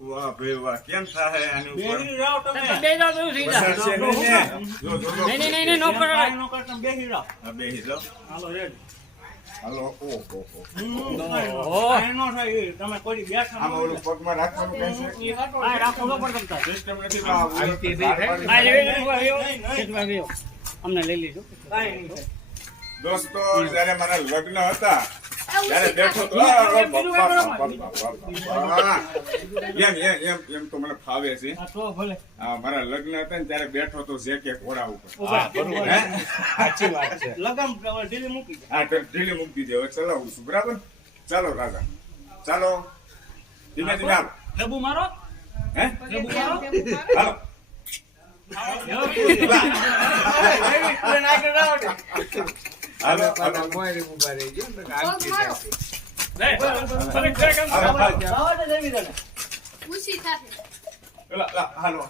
વાહ ભાઈ વાહ, કેમ થાય આની ઉપર? બેહી જાઓ તમે. બે જાવ તો સીધા. વરસાદ છે નહીં ને? જો, જો, જો. નહીં, નો કરો. કાંઈ નો કરતા બેહી જાઓ. હા, બેસી જાઓ. હાલો રેડ. હાલો, ઓહો. કાંઈ નો થાય એ. તમે કોઈ બેઠા આમાં ઓલું પગમાં રાખવાનું કઈ છે? આ રાખો તો પણ તમતા. સિસ્ટમ નથી. આ ઓલું તો આ લેવી અમને લઈ લીધું. કાંઈ નહીં થાય. દોસ્તો, જયારે મારા લગ્ન હતા ત્યારે બેઠો તો એમ તો મને ફાવે છે. આ તો ભલે. મારા લગ્ન હતા ને ત્યારે બેઠો તો જે કે ઘોડા ઉપર. સાચી વાત છે. લગામ ઢીલી મૂકી દે. હા, તો ઢીલી મૂકી દે. હવે ચલાવું છું, બરાબર? ચાલો રાજા, ચાલો. ધીમે ધીમે હાલો. લેબુ મારો. હે? લેબુ મારો. હાલો. હાલો, હાલો. મોયરી ઉભા રહી ગયો ને આંટી થાય. જાવા દે દેવી તને. હાલો, હાલો.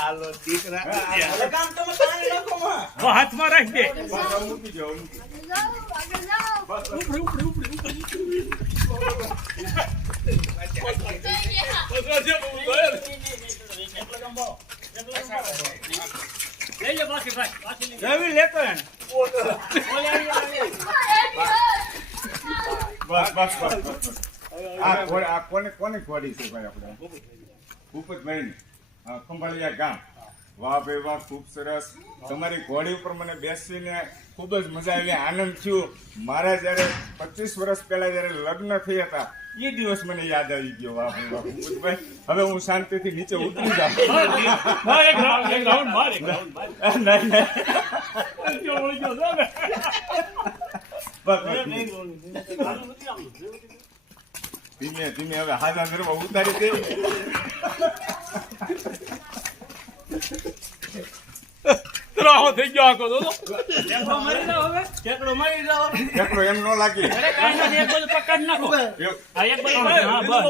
હાલો દીકરા. લગામ તમે કાંઈ નાખો માં. હાથમાં રાખ દે. મૂકી જાઓ, મૂકી જાઓ. લઈ લે પાછી ભાઈ. દેવી લેતો એને. બસ, બસ, બસ, બસ. આ કોની ખોડી છે ભાઈ આપણે? ભૂપતભાઈની. ખંભાળિયા ગામ. વાહ ભાઈ વાહ, ખૂબ સરસ. તમારી ઘોડી ઉપર મને બેસીને ખૂબ જ મજા આવી, આનંદ થયો. મારા જયારે 25 વર્ષ પહેલા જયારે લગ્ન થયા હતા એ દિવસ મને યાદ આવી ગયો. વાહ ભાઈ વાહ, ભૂપતભાઈ. હવે હું શાંતિથી નીચે ઉતરી જાઉં. એક રાઉન્ડ માર. નહીં, નહીં. બસ, બસ. ધીમે ધીમે હવે હાજા ગરબા ઉતારી દે. ત્રાહો થઈ ગયો આખો તો. ઠેકડો મારી જાઓ હવે. ઠેકડો મારી જાઓ. એકલો એમ ન લાગે. અરે કાંઈ નથી, એક બાજુ પકડ નાખો. આ એક બાજુ. હા, બસ.